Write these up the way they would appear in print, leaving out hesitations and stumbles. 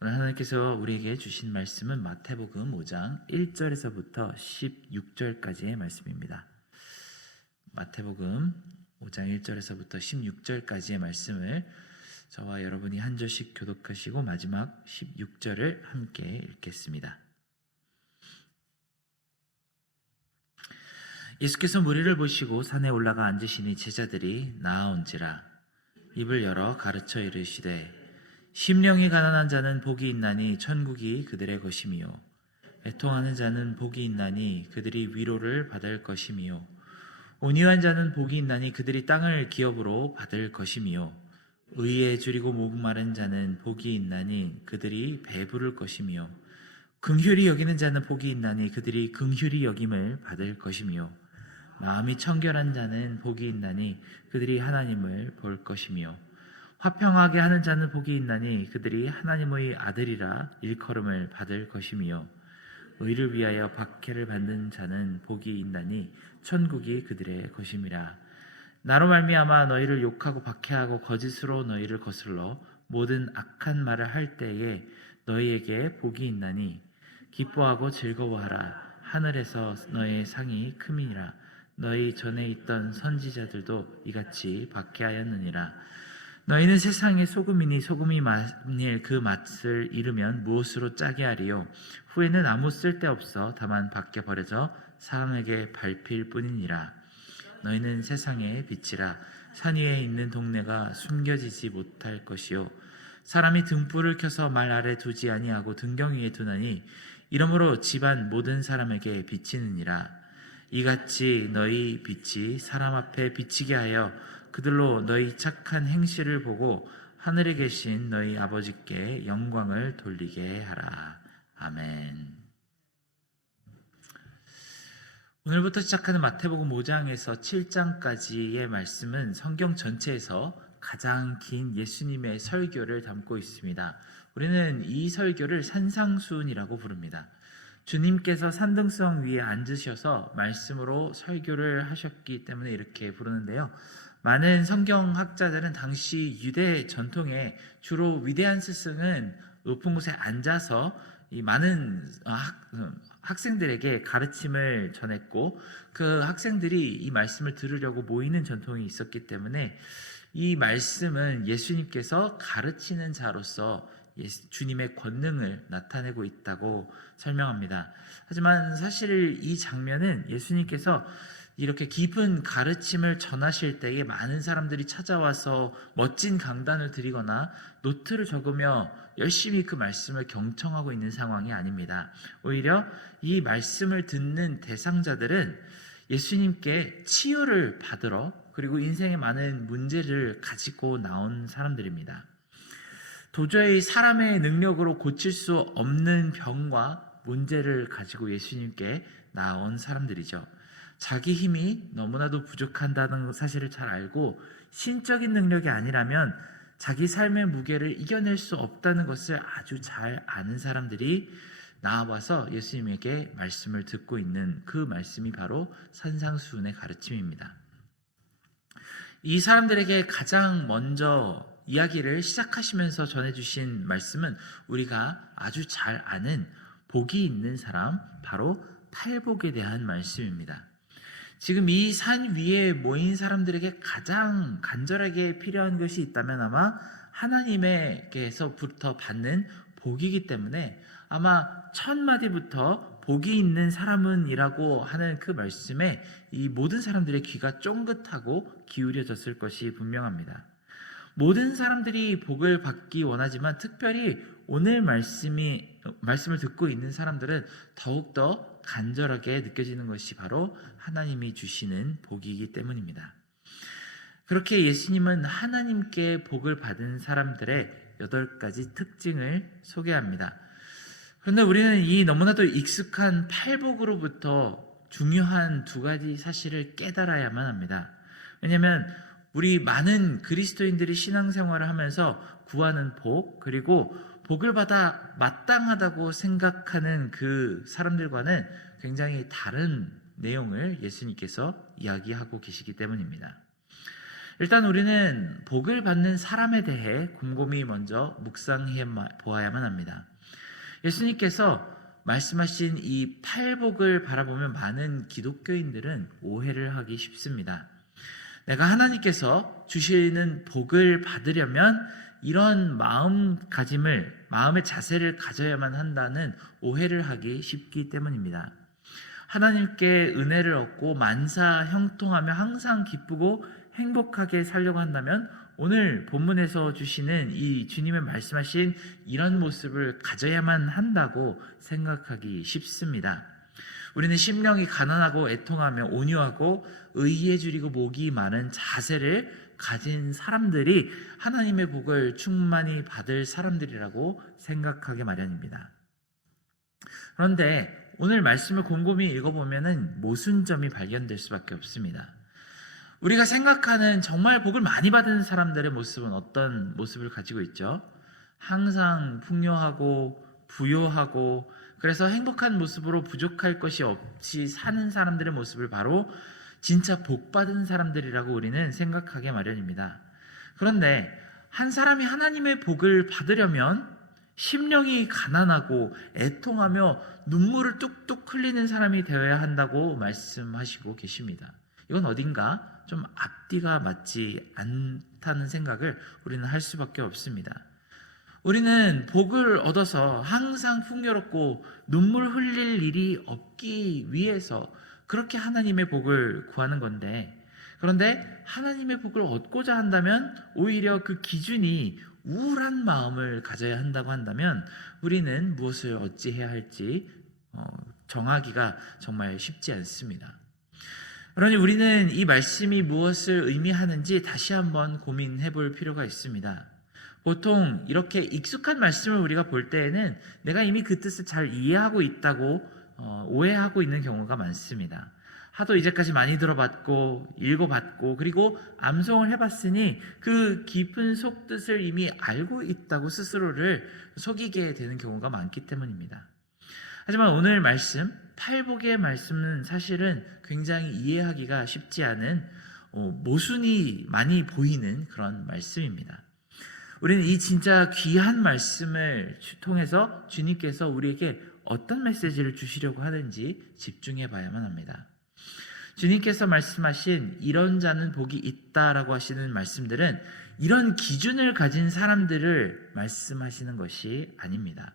오늘 하나님께서 우리에게 주신 말씀은 마태복음 5장 1절에서부터 16절까지의 말씀입니다. 마태복음 5장 1절에서부터 16절까지의 말씀을 저와 여러분이 한 절씩 교독하시고 마지막 16절을 함께 읽겠습니다. 예수께서 무리를 보시고 산에 올라가 앉으시니 제자들이 나아온지라 입을 열어 가르쳐 이르시되 심령이 가난한 자는 복이 있나니 천국이 그들의 것이미요 애통하는 자는 복이 있나니 그들이 위로를 받을 것이미요 온유한 자는 복이 있나니 그들이 땅을 기업으로 받을 것이미요 의에 줄이고 목마른 자는 복이 있나니 그들이 배부를 것이미요 긍휼히 여기는 자는 복이 있나니 그들이 긍휼히 여김을 받을 것이미요 마음이 청결한 자는 복이 있나니 그들이 하나님을 볼 것이미요 화평하게 하는 자는 복이 있나니 그들이 하나님의 아들이라 일컬음을 받을 것이미요 의를 위하여 박해를 받는 자는 복이 있나니 천국이 그들의 것임이라 나로 말미암아 너희를 욕하고 박해하고 거짓으로 너희를 거슬러 모든 악한 말을 할 때에 너희에게 복이 있나니 기뻐하고 즐거워하라 하늘에서 너희의 상이 크미니라 너희 전에 있던 선지자들도 이같이 박해하였느니라 너희는 세상의 소금이니 소금이 만일 그 맛을 잃으면 무엇으로 짜게 하리요 후에는 아무 쓸데없어 다만 밖에 버려져 사람에게 밟힐 뿐이니라 너희는 세상의 빛이라 산 위에 있는 동네가 숨겨지지 못할 것이요 사람이 등불을 켜서 말 아래 두지 아니하고 등경 위에 두나니 이러므로 집안 모든 사람에게 비치느니라 이같이 너희 빛이 사람 앞에 비치게 하여 그들로 너희 착한 행실을 보고 하늘에 계신 너희 아버지께 영광을 돌리게 하라. 아멘. 오늘부터 시작하는 마태복음 5장에서 7장까지의 말씀은 성경 전체에서 가장 긴 예수님의 설교를 담고 있습니다. 우리는 이 설교를 산상수훈이라고 부릅니다. 주님께서 산등성 위에 앉으셔서 말씀으로 설교를 하셨기 때문에 이렇게 부르는데요. 많은 성경학자들은 당시 유대 전통에 주로 위대한 스승은 높은 곳에 앉아서 이 많은 학생들에게 가르침을 전했고 그 학생들이 이 말씀을 들으려고 모이는 전통이 있었기 때문에 이 말씀은 예수님께서 가르치는 자로서 주님의 권능을 나타내고 있다고 설명합니다. 하지만 사실 이 장면은 예수님께서 이렇게 깊은 가르침을 전하실 때에 많은 사람들이 찾아와서 멋진 강단을 드리거나 노트를 적으며 열심히 그 말씀을 경청하고 있는 상황이 아닙니다. 오히려 이 말씀을 듣는 대상자들은 예수님께 치유를 받으러 그리고 인생의 많은 문제를 가지고 나온 사람들입니다. 도저히 사람의 능력으로 고칠 수 없는 병과 문제를 가지고 예수님께 나온 사람들이죠. 자기 힘이 너무나도 부족한다는 사실을 잘 알고 신적인 능력이 아니라면 자기 삶의 무게를 이겨낼 수 없다는 것을 아주 잘 아는 사람들이 나와서 예수님에게 말씀을 듣고 있는 그 말씀이 바로 산상수훈의 가르침입니다. 이 사람들에게 가장 먼저 이야기를 시작하시면서 전해주신 말씀은 우리가 아주 잘 아는 복이 있는 사람, 바로 팔복에 대한 말씀입니다. 지금 이 산 위에 모인 사람들에게 가장 간절하게 필요한 것이 있다면 아마 하나님에게서부터 받는 복이기 때문에 아마 첫 마디부터 복이 있는 사람은 이라고 하는 그 말씀에 이 모든 사람들의 귀가 쫑긋하고 기울여졌을 것이 분명합니다. 모든 사람들이 복을 받기 원하지만 특별히 오늘 말씀을 듣고 있는 사람들은 더욱더 간절하게 느껴지는 것이 바로 하나님이 주시는 복이기 때문입니다. 그렇게 예수님은 하나님께 복을 받은 사람들의 8가지 특징을 소개합니다. 그런데 우리는 이 너무나도 익숙한 팔복으로부터 중요한 2가지 사실을 깨달아야만 합니다. 왜냐하면 우리 많은 그리스도인들이 신앙생활을 하면서 구하는 복, 그리고 복을 받아 마땅하다고 생각하는 그 사람들과는 굉장히 다른 내용을 예수님께서 이야기하고 계시기 때문입니다. 일단 우리는 복을 받는 사람에 대해 곰곰이 먼저 묵상해 보아야만 합니다. 예수님께서 말씀하신 이 팔복을 바라보면 많은 기독교인들은 오해를 하기 쉽습니다. 내가 하나님께서 주시는 복을 받으려면 이런 마음의 자세를 가져야만 한다는 오해를 하기 쉽기 때문입니다. 하나님께 은혜를 얻고 만사 형통하며 항상 기쁘고 행복하게 살려고 한다면 오늘 본문에서 주시는 이 주님의 말씀하신 이런 모습을 가져야만 한다고 생각하기 쉽습니다. 우리는 심령이 가난하고 애통하며 온유하고 의에 줄이고 목이 마른 자세를 가진 사람들이 하나님의 복을 충만히 받을 사람들이라고 생각하기 마련입니다. 그런데 오늘 말씀을 곰곰이 읽어보면 모순점이 발견될 수밖에 없습니다. 우리가 생각하는 정말 복을 많이 받은 사람들의 모습은 어떤 모습을 가지고 있죠? 항상 풍요하고 부요하고 그래서 행복한 모습으로 부족할 것이 없이 사는 사람들의 모습을 바로 진짜 복 받은 사람들이라고 우리는 생각하게 마련입니다. 그런데 한 사람이 하나님의 복을 받으려면 심령이 가난하고 애통하며 눈물을 뚝뚝 흘리는 사람이 되어야 한다고 말씀하시고 계십니다. 이건 어딘가 좀 앞뒤가 맞지 않다는 생각을 우리는 할 수밖에 없습니다. 우리는 복을 얻어서 항상 풍요롭고 눈물 흘릴 일이 없기 위해서 그렇게 하나님의 복을 구하는 건데, 그런데 하나님의 복을 얻고자 한다면 오히려 그 기준이 우울한 마음을 가져야 한다고 한다면 우리는 무엇을 어찌해야 할지 정하기가 정말 쉽지 않습니다. 그러니 우리는 이 말씀이 무엇을 의미하는지 다시 한번 고민해 볼 필요가 있습니다. 보통 이렇게 익숙한 말씀을 우리가 볼 때에는 내가 이미 그 뜻을 잘 이해하고 있다고 오해하고 있는 경우가 많습니다. 하도 이제까지 많이 들어봤고 읽어봤고 그리고 암송을 해봤으니 그 깊은 속뜻을 이미 알고 있다고 스스로를 속이게 되는 경우가 많기 때문입니다. 하지만 오늘 말씀, 팔복의 말씀은 사실은 굉장히 이해하기가 쉽지 않은 모순이 많이 보이는 그런 말씀입니다. 우리는 이 진짜 귀한 말씀을 통해서 주님께서 우리에게 어떤 메시지를 주시려고 하는지 집중해 봐야만 합니다. 주님께서 말씀하신 이런 자는 복이 있다라고 하시는 말씀들은 이런 기준을 가진 사람들을 말씀하시는 것이 아닙니다.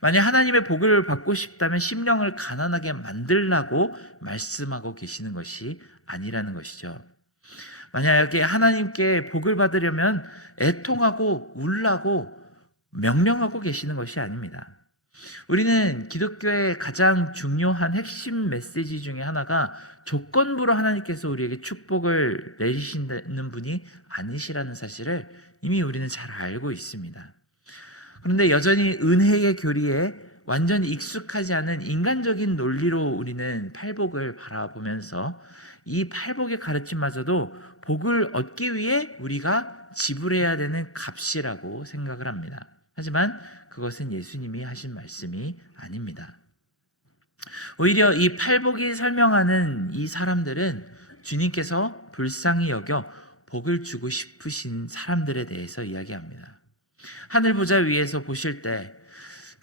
만약 하나님의 복을 받고 싶다면 심령을 가난하게 만들라고 말씀하고 계시는 것이 아니라는 것이죠. 만약에 하나님께 복을 받으려면 애통하고 울라고 명령하고 계시는 것이 아닙니다. 우리는 기독교의 가장 중요한 핵심 메시지 중에 하나가 조건부로 하나님께서 우리에게 축복을 내리신다는 분이 아니시라는 사실을 이미 우리는 잘 알고 있습니다. 그런데 여전히 은혜의 교리에 완전히 익숙하지 않은 인간적인 논리로 우리는 팔복을 바라보면서 이 팔복의 가르침마저도 복을 얻기 위해 우리가 지불해야 되는 값이라고 생각을 합니다. 하지만 그것은 예수님이 하신 말씀이 아닙니다. 오히려 이 팔복이 설명하는 이 사람들은 주님께서 불쌍히 여겨 복을 주고 싶으신 사람들에 대해서 이야기합니다. 하늘 보좌 위에서 보실 때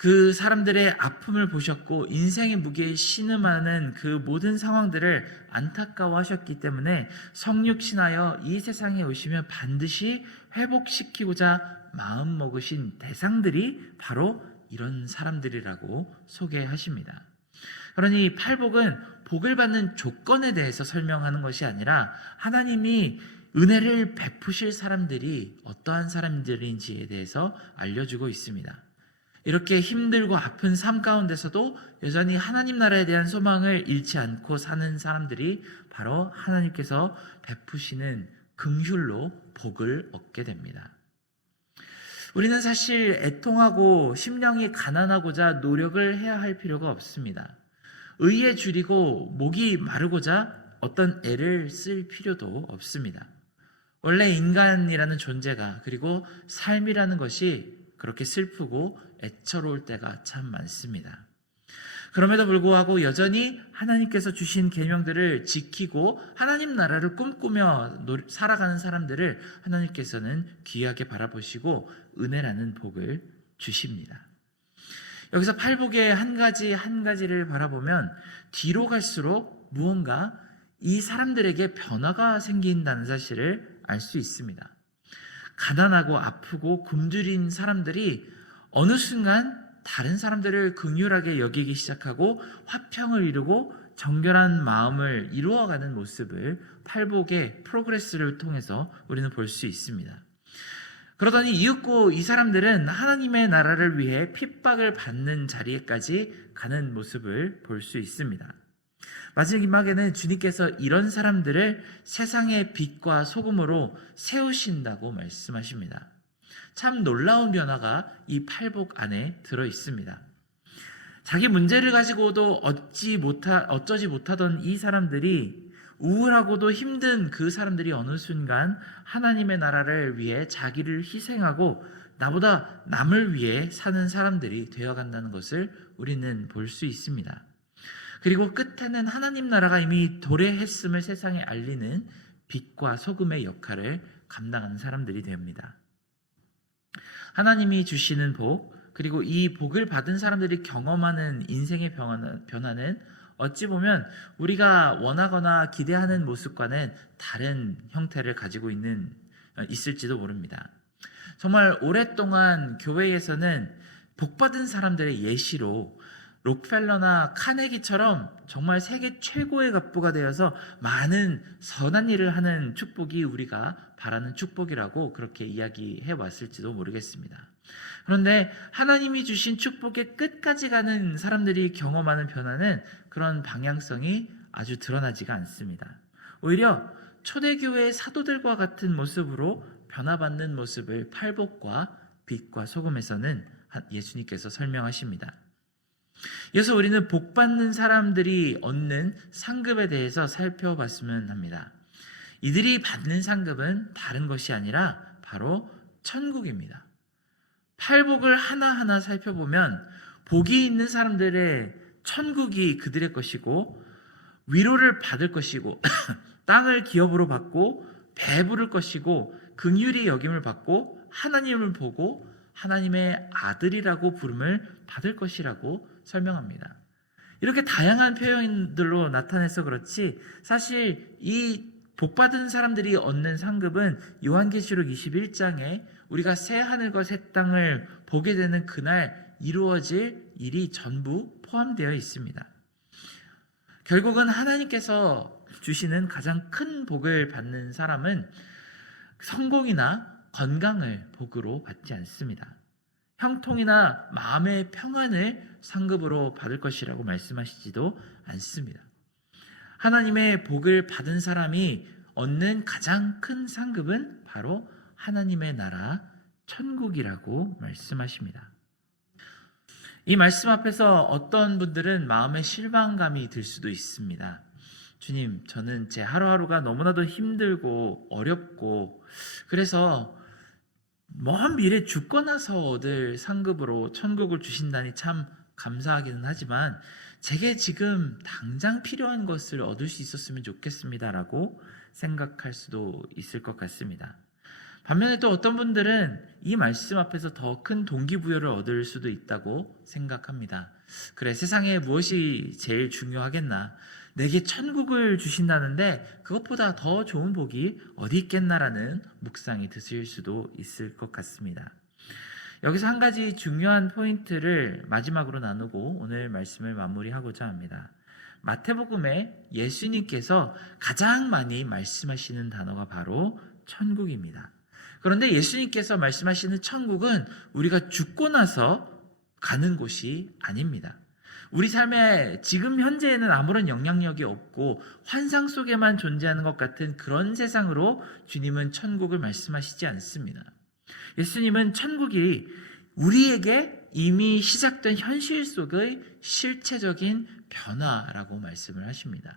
그 사람들의 아픔을 보셨고 인생의 무게에 신음하는 그 모든 상황들을 안타까워하셨기 때문에 성육신하여 이 세상에 오시면 반드시 회복시키고자 마음먹으신 대상들이 바로 이런 사람들이라고 소개하십니다. 그러니 팔복은 복을 받는 조건에 대해서 설명하는 것이 아니라 하나님이 은혜를 베푸실 사람들이 어떠한 사람들인지에 대해서 알려주고 있습니다. 이렇게 힘들고 아픈 삶 가운데서도 여전히 하나님 나라에 대한 소망을 잃지 않고 사는 사람들이 바로 하나님께서 베푸시는 긍휼로 복을 얻게 됩니다. 우리는 사실 애통하고 심령이 가난하고자 노력을 해야 할 필요가 없습니다. 의에 줄이고 목이 마르고자 어떤 애를 쓸 필요도 없습니다. 원래 인간이라는 존재가 그리고 삶이라는 것이 그렇게 슬프고 애처로울 때가 참 많습니다. 그럼에도 불구하고 여전히 하나님께서 주신 계명들을 지키고 하나님 나라를 꿈꾸며 살아가는 사람들을 하나님께서는 귀하게 바라보시고 은혜라는 복을 주십니다. 여기서 팔복의 한 가지 한 가지를 바라보면 뒤로 갈수록 무언가 이 사람들에게 변화가 생긴다는 사실을 알 수 있습니다. 가난하고 아프고 굶주린 사람들이 어느 순간 다른 사람들을 긍휼하게 여기기 시작하고 화평을 이루고 정결한 마음을 이루어가는 모습을 팔복의 프로그레스를 통해서 우리는 볼 수 있습니다. 그러더니 이윽고 이 사람들은 하나님의 나라를 위해 핍박을 받는 자리에까지 가는 모습을 볼 수 있습니다. 마지막에는 주님께서 이런 사람들을 세상의 빛과 소금으로 세우신다고 말씀하십니다. 참 놀라운 변화가 이 팔복 안에 들어 있습니다. 자기 문제를 가지고도 어쩌지 못하던 이 사람들이, 우울하고도 힘든 그 사람들이 어느 순간 하나님의 나라를 위해 자기를 희생하고 나보다 남을 위해 사는 사람들이 되어간다는 것을 우리는 볼 수 있습니다. 그리고 끝에는 하나님 나라가 이미 도래했음을 세상에 알리는 빛과 소금의 역할을 감당하는 사람들이 됩니다. 하나님이 주시는 복, 그리고 이 복을 받은 사람들이 경험하는 인생의 변화는 어찌 보면 우리가 원하거나 기대하는 모습과는 다른 형태를 가지고 있을지도 모릅니다. 정말 오랫동안 교회에서는 복받은 사람들의 예시로 록펠러나 카네기처럼 정말 세계 최고의 갑부가 되어서 많은 선한 일을 하는 축복이 우리가 바라는 축복이라고 그렇게 이야기해 왔을지도 모르겠습니다. 그런데 하나님이 주신 축복의 끝까지 가는 사람들이 경험하는 변화는 그런 방향성이 아주 드러나지가 않습니다. 오히려 초대교회의 사도들과 같은 모습으로 변화받는 모습을 팔복과 빛과 소금에서는 예수님께서 설명하십니다. 이어서 우리는 복받는 사람들이 얻는 상급에 대해서 살펴봤으면 합니다. 이들이 받는 상급은 다른 것이 아니라 바로 천국입니다. 팔복을 하나하나 살펴보면 복이 있는 사람들의 천국이 그들의 것이고, 위로를 받을 것이고 땅을 기업으로 받고 배부를 것이고, 긍휼히 여김을 받고 하나님을 보고 하나님의 아들이라고 부름을 받을 것이라고 설명합니다. 이렇게 다양한 표현들로 나타내서 그렇지, 사실 이 복받은 사람들이 얻는 상급은 요한계시록 21장에 우리가 새 하늘과 새 땅을 보게 되는 그날 이루어질 일이 전부 포함되어 있습니다. 결국은 하나님께서 주시는 가장 큰 복을 받는 사람은 성공이나 건강을 복으로 받지 않습니다. 형통이나 마음의 평안을 상급으로 받을 것이라고 말씀하시지도 않습니다. 하나님의 복을 받은 사람이 얻는 가장 큰 상급은 바로 하나님의 나라 천국이라고 말씀하십니다. 이 말씀 앞에서 어떤 분들은 마음의 실망감이 들 수도 있습니다. 주님, 저는 제 하루하루가 너무나도 힘들고 어렵고, 그래서 먼 미래 죽고 나서 얻을 상급으로 천국을 주신다니 참 감사하기는 하지만 제게 지금 당장 필요한 것을 얻을 수 있었으면 좋겠습니다라고 생각할 수도 있을 것 같습니다. 반면에 또 어떤 분들은 이 말씀 앞에서 더 큰 동기부여를 얻을 수도 있다고 생각합니다. 그래, 세상에 무엇이 제일 중요하겠나? 내게 천국을 주신다는데 그것보다 더 좋은 복이 어디 있겠나라는 묵상이 드실 수도 있을 것 같습니다. 여기서 한 가지 중요한 포인트를 마지막으로 나누고 오늘 말씀을 마무리하고자 합니다. 마태복음에 예수님께서 가장 많이 말씀하시는 단어가 바로 천국입니다. 그런데 예수님께서 말씀하시는 천국은 우리가 죽고 나서 가는 곳이 아닙니다. 우리 삶에 지금 현재에는 아무런 영향력이 없고 환상 속에만 존재하는 것 같은 그런 세상으로 주님은 천국을 말씀하시지 않습니다. 예수님은 천국이 우리에게 이미 시작된 현실 속의 실체적인 변화라고 말씀을 하십니다.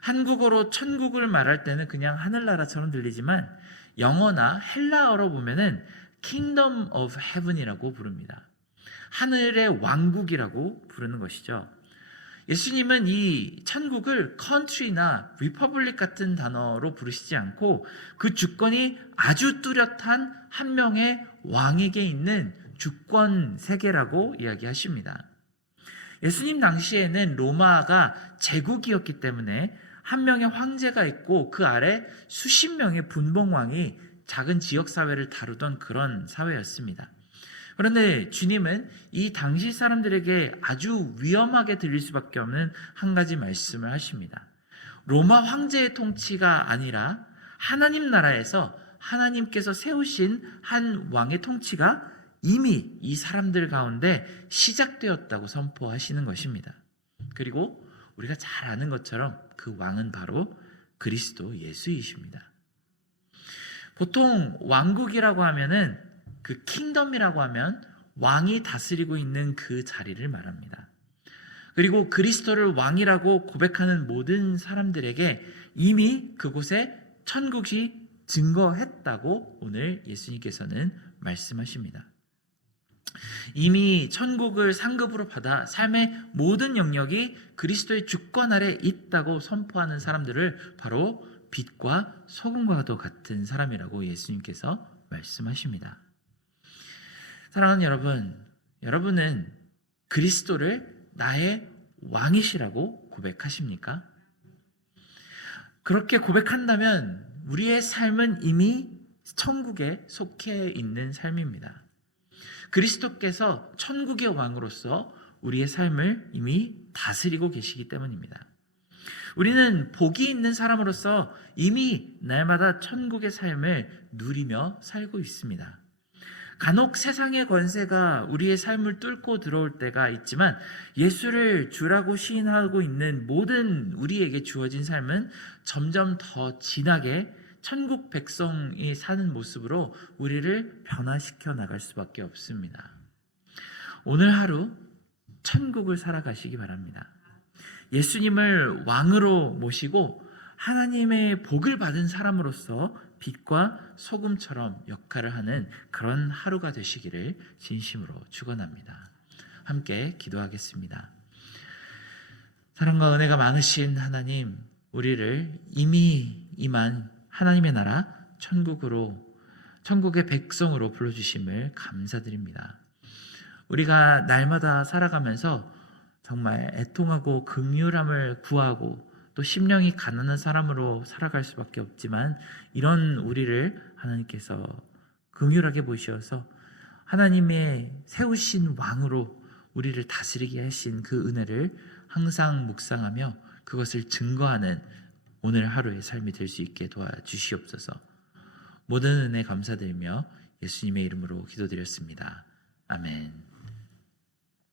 한국어로 천국을 말할 때는 그냥 하늘나라처럼 들리지만 영어나 헬라어로 보면은 Kingdom of Heaven이라고 부릅니다. 하늘의 왕국이라고 부르는 것이죠. 예수님은 이 천국을 country나 republic 같은 단어로 부르시지 않고 그 주권이 아주 뚜렷한 한 명의 왕에게 있는 주권 세계라고 이야기하십니다. 예수님 당시에는 로마가 제국이었기 때문에 한 명의 황제가 있고 그 아래 수십 명의 분봉왕이 작은 지역사회를 다루던 그런 사회였습니다. 그런데 주님은 이 당시 사람들에게 아주 위험하게 들릴 수밖에 없는 한 가지 말씀을 하십니다. 로마 황제의 통치가 아니라 하나님 나라에서 하나님께서 세우신 한 왕의 통치가 이미 이 사람들 가운데 시작되었다고 선포하시는 것입니다. 그리고 우리가 잘 아는 것처럼 그 왕은 바로 그리스도 예수이십니다. 보통 왕국이라고 하면은 그 킹덤이라고 하면 왕이 다스리고 있는 그 자리를 말합니다. 그리고 그리스도를 왕이라고 고백하는 모든 사람들에게 이미 그곳에 천국이 증거했다고 오늘 예수님께서는 말씀하십니다. 이미 천국을 상급으로 받아 삶의 모든 영역이 그리스도의 주권 아래 있다고 선포하는 사람들을 바로 빛과 소금과도 같은 사람이라고 예수님께서 말씀하십니다. 사랑하는 여러분, 여러분은 그리스도를 나의 왕이시라고 고백하십니까? 그렇게 고백한다면 우리의 삶은 이미 천국에 속해 있는 삶입니다. 그리스도께서 천국의 왕으로서 우리의 삶을 이미 다스리고 계시기 때문입니다. 우리는 복이 있는 사람으로서 이미 날마다 천국의 삶을 누리며 살고 있습니다. 간혹 세상의 권세가 우리의 삶을 뚫고 들어올 때가 있지만 예수를 주라고 시인하고 있는 모든 우리에게 주어진 삶은 점점 더 진하게 천국 백성이 사는 모습으로 우리를 변화시켜 나갈 수밖에 없습니다. 오늘 하루 천국을 살아가시기 바랍니다. 예수님을 왕으로 모시고 하나님의 복을 받은 사람으로서 빛과 소금처럼 역할을 하는 그런 하루가 되시기를 진심으로 축원합니다. 함께 기도하겠습니다. 사랑과 은혜가 많으신 하나님, 우리를 이미 임한 하나님의 나라 천국의 백성으로 불러주심을 감사드립니다. 우리가 날마다 살아가면서 정말 애통하고 긍휼함을 구하고 또 심령이 가난한 사람으로 살아갈 수밖에 없지만 이런 우리를 하나님께서 긍휼하게 보셔서 하나님의 세우신 왕으로 우리를 다스리게 하신 그 은혜를 항상 묵상하며 그것을 증거하는 오늘 하루의 삶이 될 수 있게 도와주시옵소서. 모든 은혜 감사드리며 예수님의 이름으로 기도드렸습니다. 아멘.